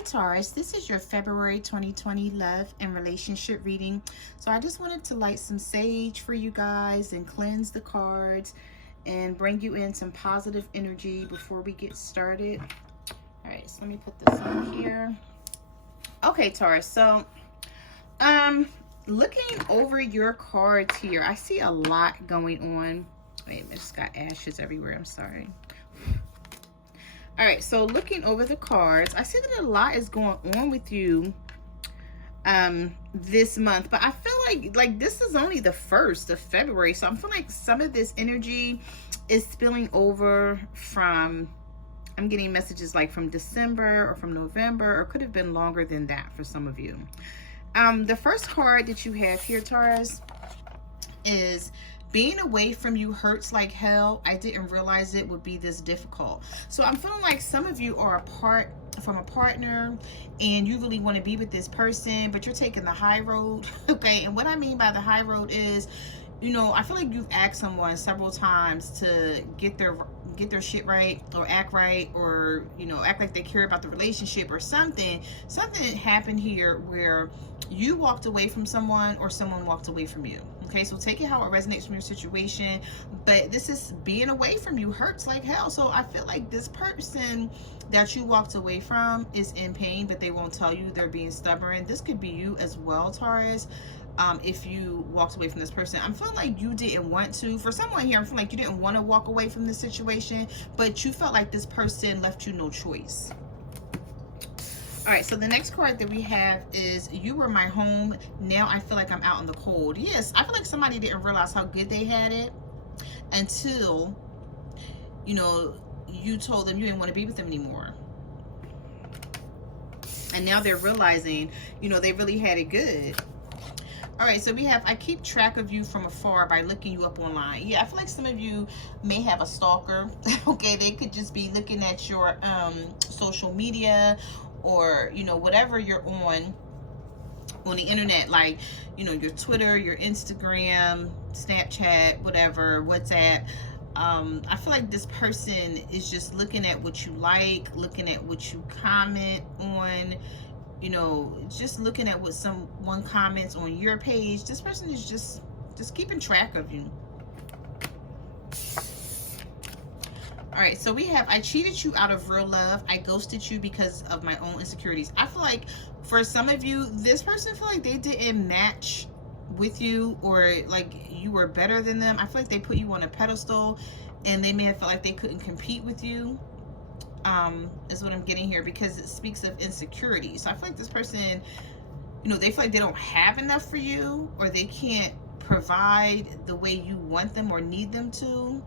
Hi Taurus, this is your February 2020 love and relationship reading. So I just wanted to light some sage for you guys and cleanse the cards and bring you in some positive energy before we get started. All right, so let me put this on here. Okay, Taurus, so looking over your cards here, I see a lot going on. Wait, I just got ashes everywhere. I'm sorry. All right, so looking over the cards, I see that a lot is going on with you this month, but I feel like this is only the 1st of February, so I'm feeling like some of this energy is spilling over from, I'm getting messages like from December or from November, or could have been longer than that for some of you. The first card that you have here, Taurus, is being away from you hurts like hell. I didn't realize it would be this difficult. So I'm feeling like some of you are apart from a partner and you really want to be with this person, but you're taking the high road. Okay, and what I mean by the high road is, you know, I feel like you've asked someone several times to get their shit right, or act right, or, you know, act like they care about the relationship or something. Something happened here where you walked away from someone or someone walked away from you. Okay, so take it how it resonates from your situation, but this is being away from you hurts like hell. So I feel like this person that you walked away from is in pain, but they won't tell you. They're being stubborn. This could be you as well, Taurus. If you walked away from this person, I'm feeling like you didn't want to. For someone here, I'm feeling like you didn't want to walk away from this situation, but you felt like this person left you no choice. All right, so the next card that we have is you were my home. Now I feel like I'm out in the cold. Yes, I feel like somebody didn't realize how good they had it until, you know, you told them you didn't want to be with them anymore. And now they're realizing, you know, they really had it good. All right, so we have, I keep track of you from afar by looking you up online. Yeah, I feel like some of you may have a stalker. Okay, they could just be looking at your social media, or, you know, whatever you're on the internet, like, you know, your Twitter, your Instagram, Snapchat, whatever, WhatsApp. I feel like this person is just looking at what you like, looking at what you comment on, you know, just looking at what someone comments on your page. This person is just keeping track of you. All right, so we have, I cheated you out of real love. I ghosted you because of my own insecurities. I feel like for some of you, this person feel like they didn't match with you, or like you were better than them. I feel like they put you on a pedestal and they may have felt like they couldn't compete with you. Is what I'm getting here, because it speaks of insecurity. So I feel like this person, you know, they feel like they don't have enough for you, or they can't provide the way you want them or need them to.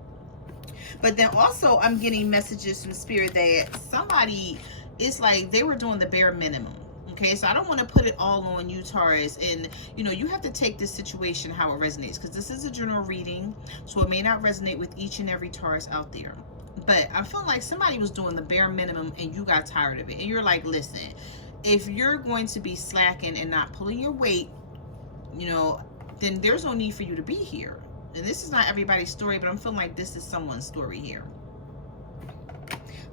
But then also I'm getting messages from spirit that somebody, it's like they were doing the bare minimum. Okay, so I don't want to put it all on you, Taurus, and you know, you have to take this situation how it resonates, because this is a general reading, so it may not resonate with each and every Taurus out there. But I feel like somebody was doing the bare minimum and you got tired of it, and you're like, listen, if you're going to be slacking and not pulling your weight, you know, then there's no need for you to be here. And this is not everybody's story, but I'm feeling like this is someone's story here.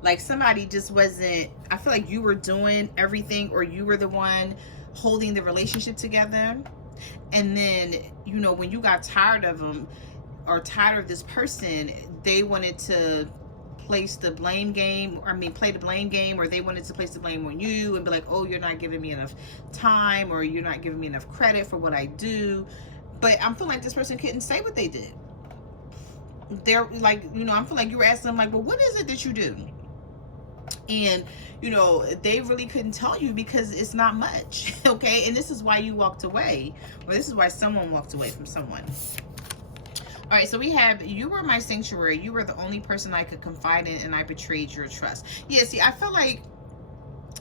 Like somebody just wasn't, I feel like you were doing everything, or you were the one holding the relationship together. And then, you know, when you got tired of them, or tired of this person, they wanted to place the blame game, or play the blame game, or they wanted to place the blame on you and be like, oh, you're not giving me enough time, or you're not giving me enough credit for what I do. But I'm feeling like this person couldn't say what they did. They're like, you know, I'm feeling like you were asking them like, well, what is it that you do? And, you know, they really couldn't tell you because it's not much. Okay, and this is why you walked away, or this is why someone walked away from someone. All right, so we have, you were my sanctuary. You were the only person I could confide in, and I betrayed your trust. Yeah, see, I feel like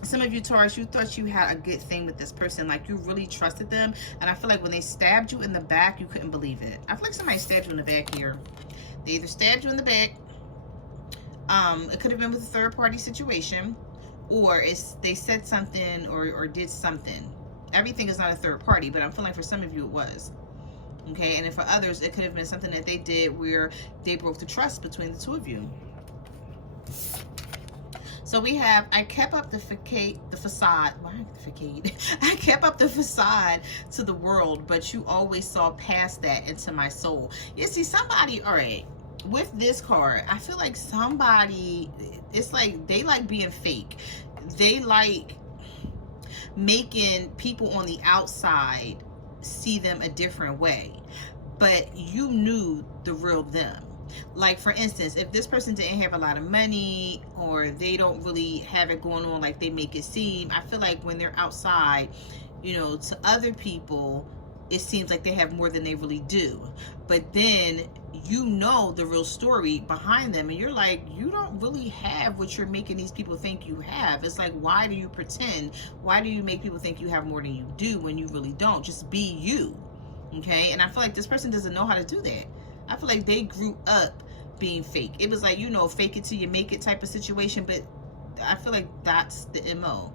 some of you, Taurus, you thought you had a good thing with this person. Like you really trusted them. And I feel like when they stabbed you in the back, you couldn't believe it. I feel like somebody stabbed you in the back here. They either stabbed you in the back. It could have been with a third party situation, or they said something or did something. Everything is not a third party, but I'm feeling like for some of you it was. Okay, and then for others, it could have been something that they did where they broke the trust between the two of you. So we have, I kept up the facade. Why the facade? I kept up the facade to the world, but you always saw past that into my soul. You see, somebody, all right, with this card, I feel like somebody, it's like they like being fake. They like making people on the outside see them a different way, but you knew the real them. Like, for instance, if this person didn't have a lot of money, or they don't really have it going on like they make it seem, I feel like when they're outside, you know, to other people, it seems like they have more than they really do. But then you know the real story behind them, and you're like, you don't really have what you're making these people think you have. It's like, why do you pretend? Why do you make people think you have more than you do when you really don't? Just be you. Okay? And I feel like this person doesn't know how to do that. I feel like they grew up being fake. It was like, you know, fake it till you make it type of situation. But I feel like that's the MO.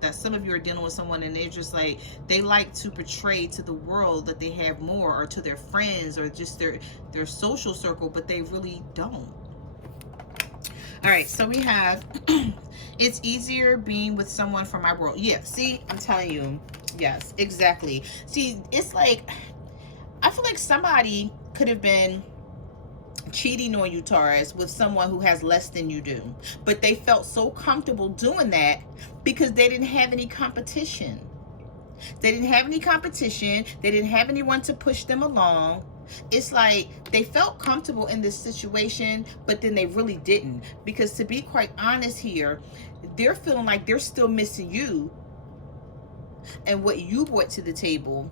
That some of you are dealing with someone and they're just like, they like to portray to the world that they have more, or to their friends, or just their social circle, but they really don't. All right, so we have, it's easier being with someone from my world. Yeah, see, I'm telling you. Yes, exactly. See, it's like, I feel like somebody could have been cheating on you, Taurus, with someone who has less than you do, but they felt so comfortable doing that because they didn't have any competition. They didn't have any competition. They didn't have anyone to push them along. It's like they felt comfortable in this situation, but then they really didn't. Because to be quite honest here, they're feeling like they're still missing you and what you brought to the table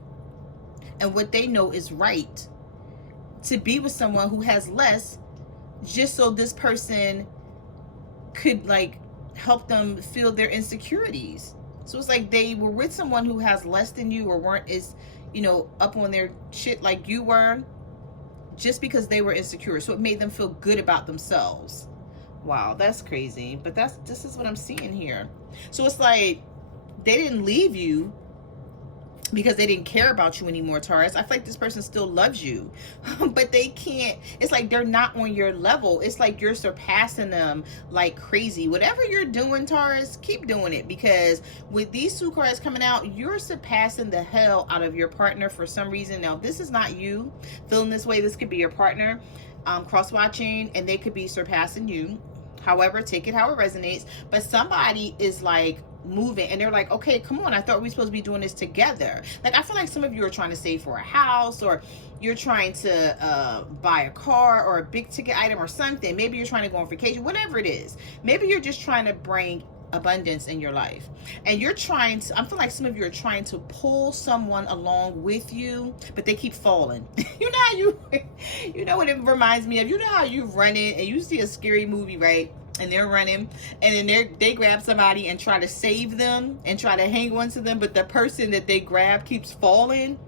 and what they know is right, to be with someone who has less, just so this person could like help them feel their insecurities. So it's like they were with someone who has less than you, or weren't as, you know, up on their shit like you were, just because they were insecure. So it made them feel good about themselves. Wow, that's crazy. But this is what I'm seeing here. So it's like they didn't leave you because they didn't care about you anymore, Taurus. I feel like this person still loves you, but they can't. It's like they're not on your level. It's like you're surpassing them like crazy. Whatever you're doing, Taurus, keep doing it, because with these two cards coming out, you're surpassing the hell out of your partner for some reason. Now, this is not you feeling this way. This could be your partner cross-watching, and they could be surpassing you. However, take it how it resonates. But somebody is like moving, and they're like, okay, come on, I thought we were supposed to be doing this together. Like, I feel like some of you are trying to save for a house, or you're trying to buy a car or a big ticket item or something. Maybe you're trying to go on vacation, whatever it is. Maybe you're just trying to bring abundance in your life, and you're trying to, I feel like some of you are trying to pull someone along with you, but they keep falling. You know how you know what it reminds me of? You know how you run in and you see a scary movie, right? And they're running, and then they grab somebody and try to save them and try to hang on to them, but the person that they grab keeps falling.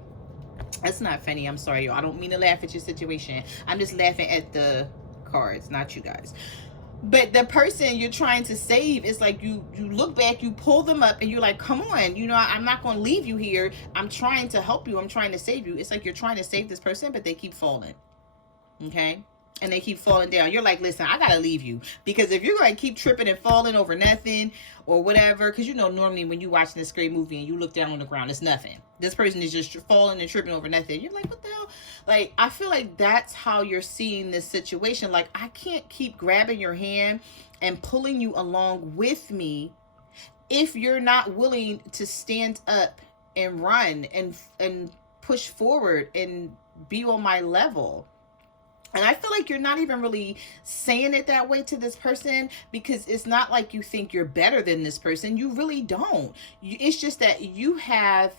That's not funny. I'm sorry, y'all. I don't mean to laugh at your situation. I'm just laughing at the cards, not you guys. But the person you're trying to save, is like you look back, you pull them up, and you're like, come on, you know, I'm not going to leave you here. I'm trying to help you. I'm trying to save you. It's like you're trying to save this person, but they keep falling. Okay? And they keep falling down. You're like, listen, I gotta leave you, because if you're gonna keep tripping and falling over nothing or whatever, because you know normally when you watching a scary movie and you look down on the ground, it's nothing. This person is just falling and tripping over nothing. You're like, what the hell? Like, I feel like that's how you're seeing this situation. Like, I can't keep grabbing your hand and pulling you along with me if you're not willing to stand up and run and push forward and be on my level. And I feel like you're not even really saying it that way to this person, because it's not like you think you're better than this person. You really don't. It's just that you have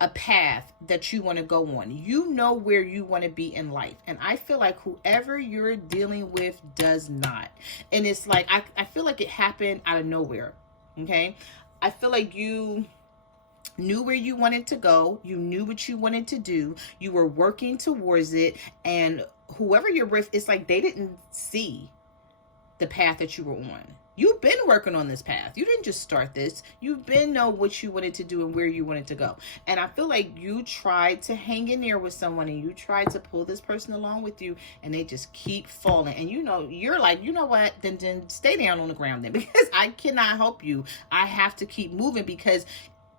a path that you want to go on. You know where you want to be in life. And I feel like whoever you're dealing with does not. And it's like, I feel like it happened out of nowhere. Okay? I feel like you knew where you wanted to go. You knew what you wanted to do. You were working towards it. And whoever you're with, it's like they didn't see the path that you were on. You've been working on this path. You didn't just start this. You've been know what you wanted to do and where you wanted to go. And I feel like you tried to hang in there with someone and you tried to pull this person along with you and they just keep falling. And you know, you're like, you know what? Then stay down on the ground then, because I cannot help you. I have to keep moving, because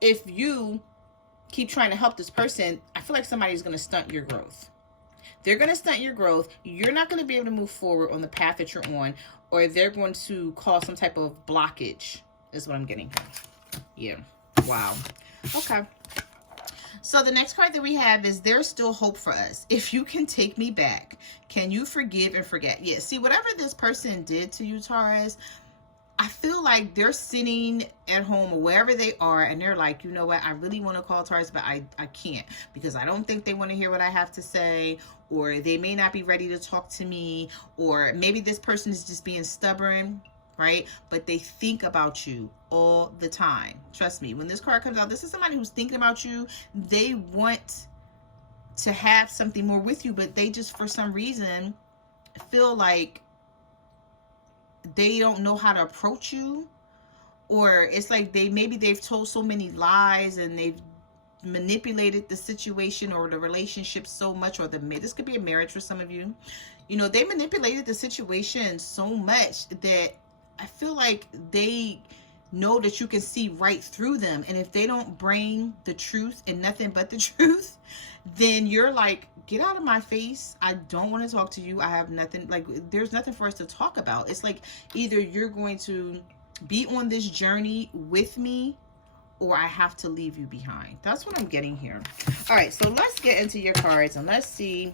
if you keep trying to help this person, I feel like somebody's going to stunt your growth. They're going to stunt your growth. You're not going to be able to move forward on the path that you're on, or they're going to cause some type of blockage, is what I'm getting here. Yeah. Wow. Okay. So the next card that we have is, there's still hope for us. If you can take me back, can you forgive and forget? Yeah. See, whatever this person did to you, Taurus, I feel like they're sitting at home or wherever they are, and they're like, you know what, I really want to call Taurus, but I can't, because I don't think they want to hear what I have to say, or they may not be ready to talk to me, or maybe this person is just being stubborn, right? But they think about you all the time. Trust me, when this card comes out, this is somebody who's thinking about you. They want to have something more with you, but they just, for some reason, feel like they don't know how to approach you, or it's like they've told so many lies and they've manipulated the situation or the relationship so much, or this could be a marriage for some of you. You know, they manipulated the situation so much that I feel like they know that you can see right through them, and if they don't bring the truth and nothing but the truth, then you're like, get out of my face. I don't want to talk to you. I have nothing, like, there's nothing for us to talk about. It's like, either you're going to be on this journey with me, or I have to leave you behind. That's what I'm getting here. All right, so let's get into your cards and let's see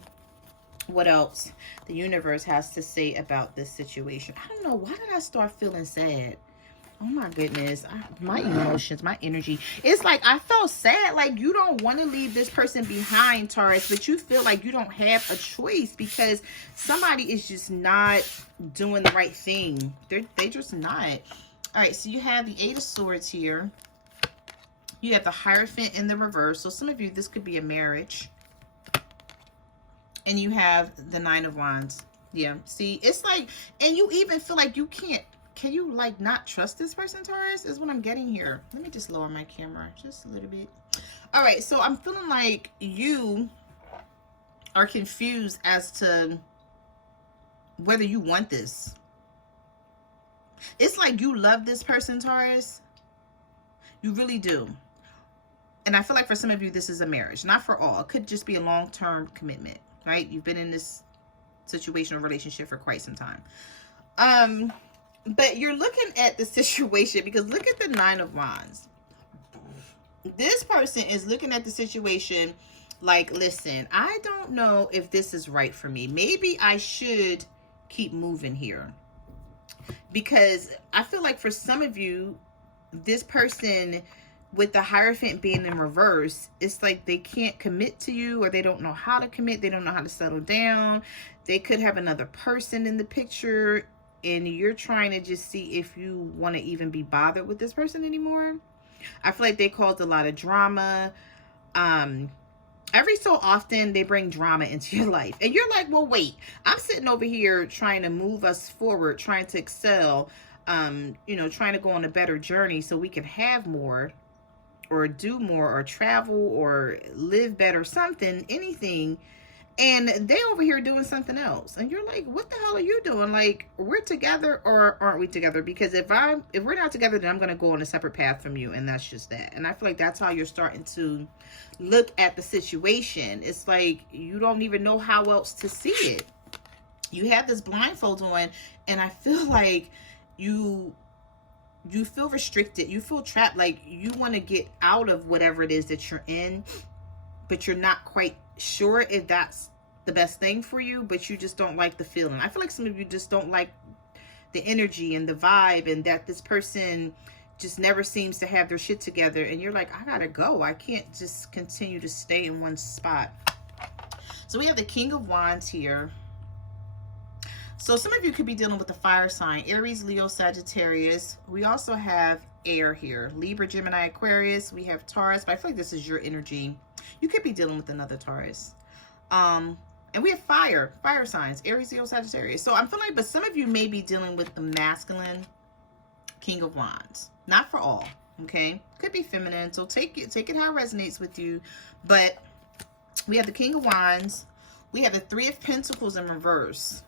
what else the universe has to say about this situation. I don't know, why did I start feeling sad? Oh my goodness, my emotions, my energy. It's like I felt sad, like you don't want to leave this person behind, Taurus, but you feel like you don't have a choice because somebody is just not doing the right thing. They just not. All right, so you have the Eight of Swords here. You have the Hierophant in the reverse. So some of you, this could be a marriage. And you have the Nine of Wands. Yeah, see, it's like, and you even feel like you can't. Can you like not trust this person, Taurus? Is what I'm getting here. Let me just lower my camera just a little bit. All right, so I'm feeling like you are confused as to whether you want this. It's like you love this person, Taurus. You really do. And I feel like for some of you, this is a marriage. Not for all. It could just be a long-term commitment, right? You've been in this situation or relationship for quite some time. But you're looking at the situation, because look at the Nine of Wands. This person is looking at the situation like, listen, I don't know if this is right for me. Maybe I should keep moving here. Because I feel like for some of you, this person with the Hierophant being in reverse, it's like they can't commit to you, or they don't know how to commit. They don't know how to settle down. They could have another person in the picture, and you're trying to just see if you want to even be bothered with this person anymore. I feel like they caused a lot of drama. Every so often, they bring drama into your life. And you're like, well, wait. I'm sitting over here trying to move us forward, trying to excel, you know, trying to go on a better journey so we can have more, or do more, or travel, or live better, something, anything. And they over here doing something else. And you're like, what the hell are you doing? Like, we're together or aren't we together? Because if we're not together, then I'm going to go on a separate path from you. And that's just that. And I feel like that's how you're starting to look at the situation. It's like you don't even know how else to see it. You have this blindfold on, and I feel like you feel restricted. You feel trapped. Like you want to get out of whatever it is that you're in, but you're not quite sure if that's the best thing for you, but you just don't like the feeling. I feel like some of you just don't like the energy and the vibe, and that this person just never seems to have their shit together, and you're like, I gotta go. I can't just continue to stay in one spot. So we have the King of Wands here. So some of you could be dealing with the fire sign, Aries, Leo, Sagittarius. We also have air here, Libra, Gemini, Aquarius. We have Taurus, but I feel like this is your energy. You could be dealing with another Taurus. And we have fire signs, Aries, Leo, Sagittarius. So I'm feeling like, but some of you may be dealing with the masculine King of Wands. Not for all, okay? Could be feminine, so take it how it resonates with you. But we have the King of Wands. We have the Three of Pentacles in reverse.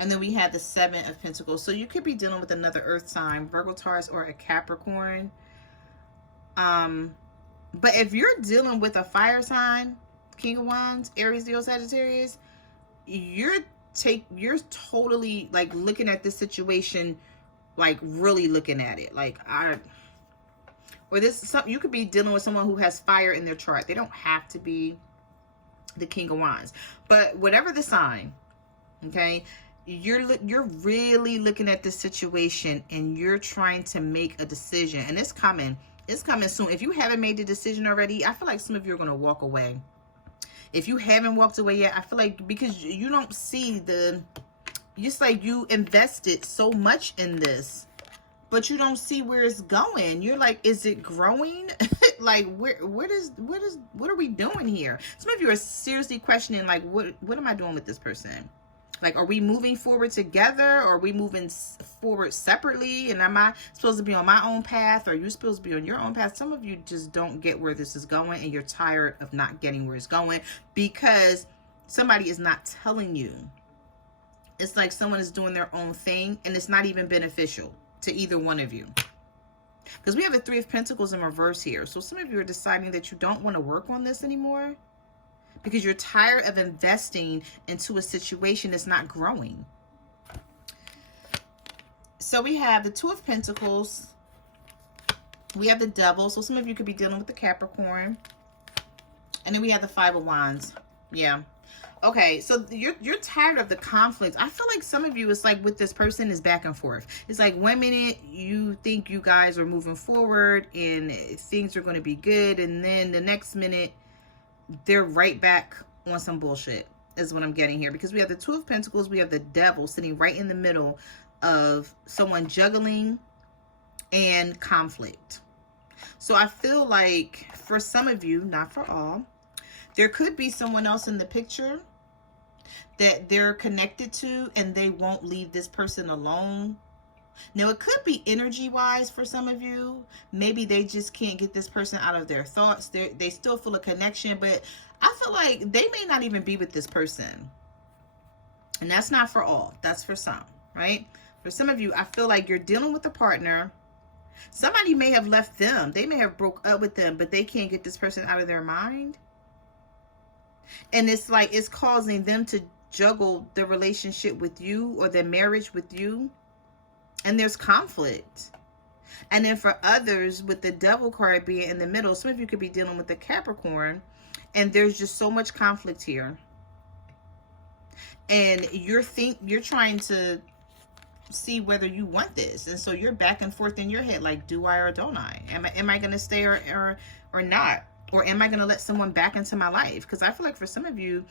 And then we have the Seven of Pentacles. So you could be dealing with another earth sign, Virgo, Taurus, or a Capricorn. But if you're dealing with a fire sign, King of Wands, Aries, Leo, Sagittarius, you're totally like looking at this situation, like really looking at it. Like you could be dealing with someone who has fire in their chart. They don't have to be the King of Wands, but whatever the sign, okay, you're really looking at this situation and you're trying to make a decision, and it's coming soon. If you haven't made the decision already, I feel like some of you are going to walk away. If you haven't walked away yet, I feel like because you don't see just like you invested so much in this, but you don't see where it's going. You're like, is it growing? Like, what are we doing here? Some of you are seriously questioning, like, what am I doing with this person? Like, are we moving forward together, or are we moving forward separately? And am I supposed to be on my own path, or are you supposed to be on your own path? Some of you just don't get where this is going, and you're tired of not getting where it's going because somebody is not telling you. It's like someone is doing their own thing, and it's not even beneficial to either one of you. Because we have the Three of Pentacles in reverse here. So some of you are deciding that you don't want to work on this anymore, because you're tired of investing into a situation that's not growing. So we have the Two of Pentacles. We have the Devil. So some of you could be dealing with the Capricorn. And then we have the Five of Wands. Yeah. Okay, so you're tired of the conflict. I feel like some of you, it's like with this person is back and forth. It's like 1 minute you think you guys are moving forward and things are going to be good, and then the next minute they're right back on some bullshit, is what I'm getting here. Because we have the Two of Pentacles, we have the Devil sitting right in the middle of someone juggling and conflict. So I feel like for some of you, not for all, there could be someone else in the picture that they're connected to, and they won't leave this person alone. Now, it could be energy-wise for some of you. Maybe they just can't get this person out of their thoughts. They still feel a connection, but I feel like they may not even be with this person. And that's not for all. That's for some, right? For some of you, I feel like you're dealing with a partner. Somebody may have left them. They may have broke up with them, but they can't get this person out of their mind. And it's like it's causing them to juggle the relationship with you or their marriage with you. And there's conflict. And then for others, with the Devil card being in the middle, some of you could be dealing with the Capricorn, and there's just so much conflict here. And you're trying to see whether you want this. And so you're back and forth in your head, like, do I or don't I? Am I going to stay or not? Or am I going to let someone back into my life? Because I feel like for some of you,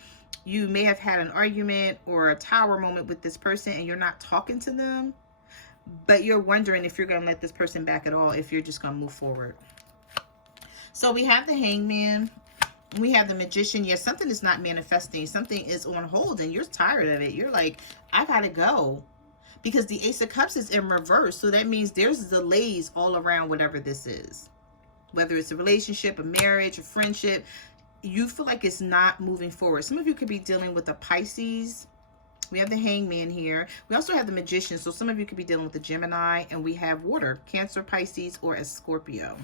you may have had an argument or a tower moment with this person, and you're not talking to them, but you're wondering if you're going to let this person back at all, if you're just going to move forward. So we have the Hangman. We have the Magician. Yes, something is not manifesting. Something is on hold, and you're tired of it. You're like, I got to go. Because the Ace of Cups is in reverse. So that means there's delays all around whatever this is. Whether it's a relationship, a marriage, a friendship, you feel like it's not moving forward. Some of you could be dealing with a Pisces. We have the Hangman here. We also have the Magician. So some of you could be dealing with the Gemini. And we have water, Cancer, Pisces, or a Scorpio.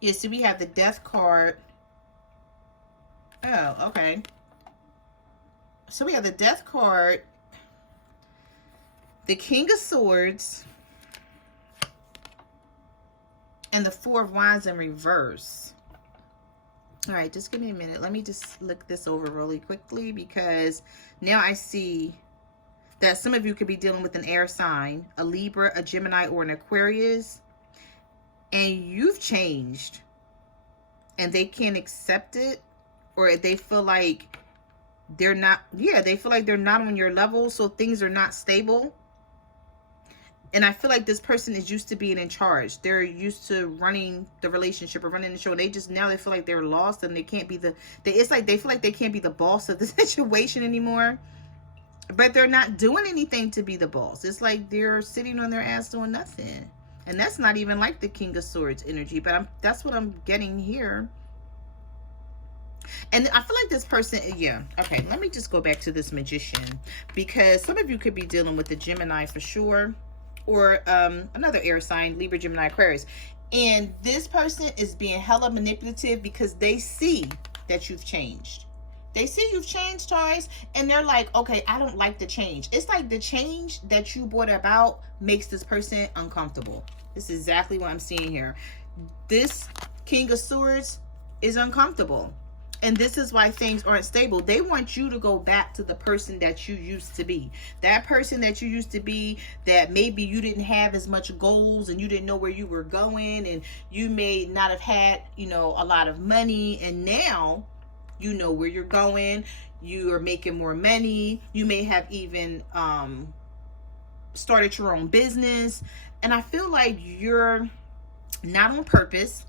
Yeah, so we have the Death card. Oh, okay. So we have the Death card, the King of Swords, and the Four of Wands in reverse. All right, just give me a minute. Let me just look this over really quickly, because now I see that some of you could be dealing with an air sign, a Libra, a Gemini, or an Aquarius, and you've changed and they can't accept it, or they feel like they're not, they feel like they're not on your level, so things are not stable. And I feel like this person is used to being in charge. They're used to running the relationship or running the show. They just, now they feel like they're lost, and they can't be it's like they feel like they can't be the boss of the situation anymore. But they're not doing anything to be the boss. It's like they're sitting on their ass doing nothing. And that's not even like the King of Swords energy, but that's what I'm getting here. And I feel like this person, yeah. Okay, let me just go back to this Magician, because some of you could be dealing with the Gemini for sure, or another air sign, Libra, Gemini, Aquarius. And this person is being hella manipulative because they see that you've changed. They see you've changed, Taurus, and they're like, okay, I don't like the change. It's like the change that you brought about makes this person uncomfortable. This is exactly what I'm seeing here. This King of Swords is uncomfortable. And this is why things aren't stable. They want you to go back to the person that you used to be. That person that you used to be, that maybe you didn't have as much goals and you didn't know where you were going, and you may not have had, you know, a lot of money, and now you know where you're going. You are making more money. You may have even started your own business. And I feel like you're not on purpose,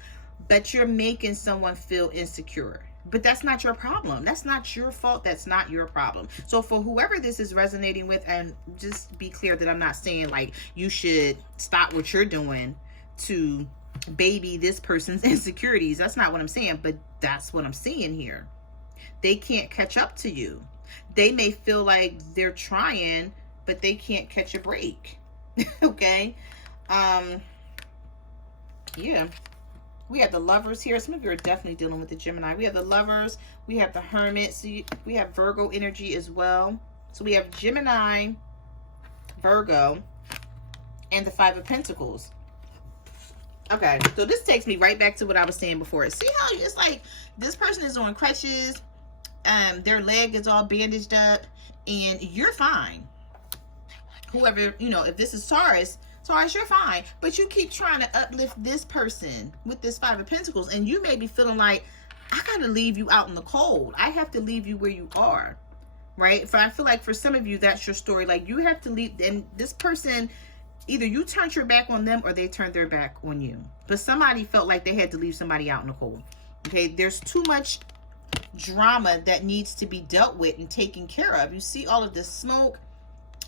but you're making someone feel insecure. But that's not your problem. That's not your fault. That's not your problem. So for whoever this is resonating with, and just be clear that I'm not saying like you should stop what you're doing to baby this person's insecurities. That's not what I'm saying, but that's what I'm seeing here. They can't catch up to you. They may feel like they're trying, but they can't catch a break. Okay? Yeah. We have the Lovers here. Some of you are definitely dealing with the Gemini. We have the Lovers. We have the Hermit. So we have Virgo energy as well. So we have Gemini, Virgo, and the Five of Pentacles. Okay, so this takes me right back to what I was saying before. See how it's like this person is on crutches, their leg is all bandaged up, and you're fine. Whoever, you know, if this is Taurus, you're fine. But you keep trying to uplift this person with this Five of Pentacles, and you may be feeling like, I gotta leave you out in the cold. I have to leave you where you are, right? I feel like for some of you, that's your story. Like you have to leave, and this person, either you turned your back on them or they turned their back on you. But somebody felt like they had to leave somebody out in the cold. Okay, there's too much drama that needs to be dealt with and taken care of. You see all of this smoke,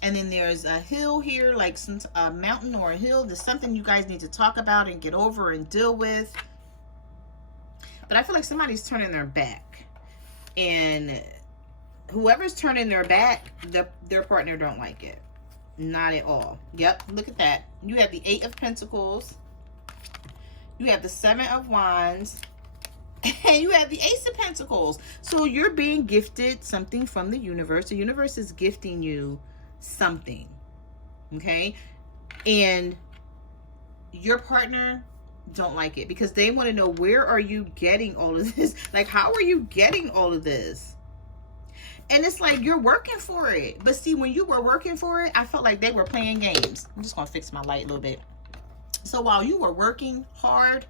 and then there's a hill here, like some a mountain or a hill. There's something you guys need to talk about and get over and deal with. But I feel like somebody's turning their back, and whoever's turning their back, their partner don't like it. Not at all. Yep, look at that. You have the Eight of Pentacles. You have the Seven of Wands. And you have the Ace of Pentacles. So you're being gifted something from the universe. The universe is gifting you something. Okay? And your partner don't like it because they want to know, where are you getting all of this? Like, how are you getting all of this? And it's like, you're working for it. But see, when you were working for it, I felt like they were playing games. I'm just going to fix my light a little bit. So while you were working hard,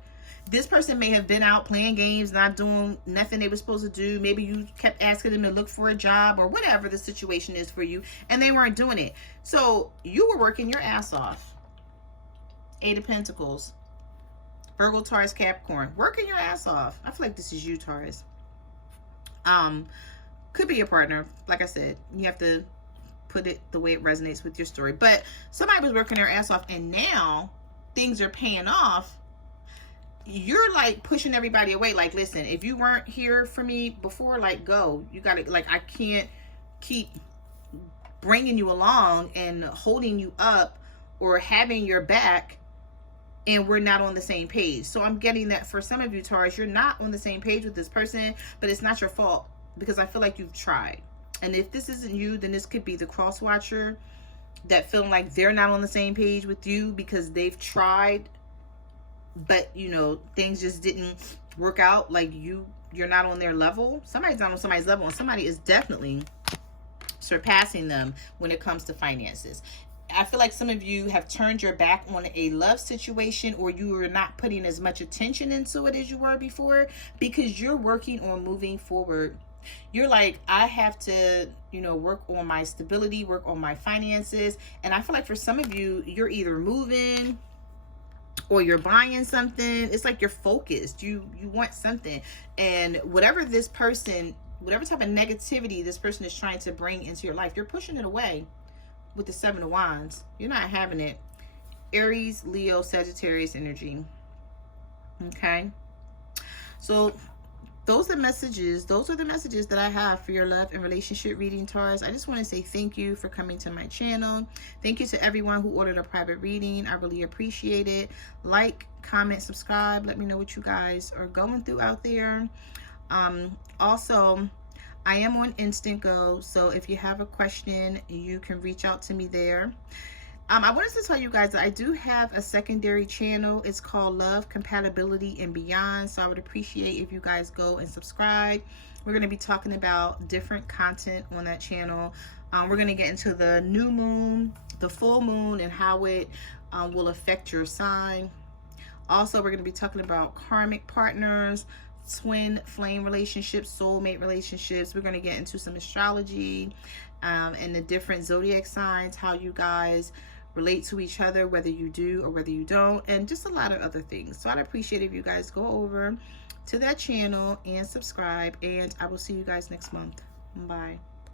this person may have been out playing games, not doing nothing they were supposed to do. Maybe you kept asking them to look for a job or whatever the situation is for you, and they weren't doing it. So you were working your ass off. Eight of Pentacles. Virgo, Taurus, Capricorn. Working your ass off. I feel like this is you, Taurus. Could be your partner. Like I said, you have to put it the way it resonates with your story. But somebody was working their ass off, and now things are paying off. You're like pushing everybody away. Like, listen, if you weren't here for me before, like, go. You gotta, like, I can't keep bringing you along and holding you up or having your back, and we're not on the same page. So I'm getting that for some of you, Taurus, you're not on the same page with this person, but it's not your fault, because I feel like you've tried. And if this isn't you, then this could be the cross watcher that feeling like they're not on the same page with you because they've tried, but you know, things just didn't work out. Like you're not on their level. Somebody's not on somebody's level, and somebody is definitely surpassing them when it comes to finances. I feel like some of you have turned your back on a love situation, or you are not putting as much attention into it as you were before, because you're working on moving forward. You're like, I have to, you know, work on my stability, work on my finances. And I feel like for some of you, you're either moving or you're buying something. It's like you're focused. You want something. And whatever this person whatever type of negativity this person is trying to bring into your life, you're pushing it away with the 7 of Wands. You're not having it. Aries, Leo, Sagittarius energy. Okay. So those are the messages that I have for your love and relationship reading, Taurus. I just want to say thank you for coming to my channel. Thank you to everyone who ordered a private reading. I really appreciate it. Like, comment, subscribe. Let me know what you guys are going through out there. Also, I am on Instant Go, so if you have a question, you can reach out to me there. I wanted to tell you guys that I do have a secondary channel. It's called Love, Compatibility, and Beyond. So I would appreciate if you guys go and subscribe. We're going to be talking about different content on that channel. We're going to get into the new moon, the full moon, and how it will affect your sign. Also, we're going to be talking about karmic partners, twin flame relationships, soulmate relationships. We're going to get into some astrology and the different zodiac signs, how you guys relate to each other, whether you do or whether you don't, and just a lot of other things. So I'd appreciate if you guys go over to that channel and subscribe, and I will see you guys next month. Bye.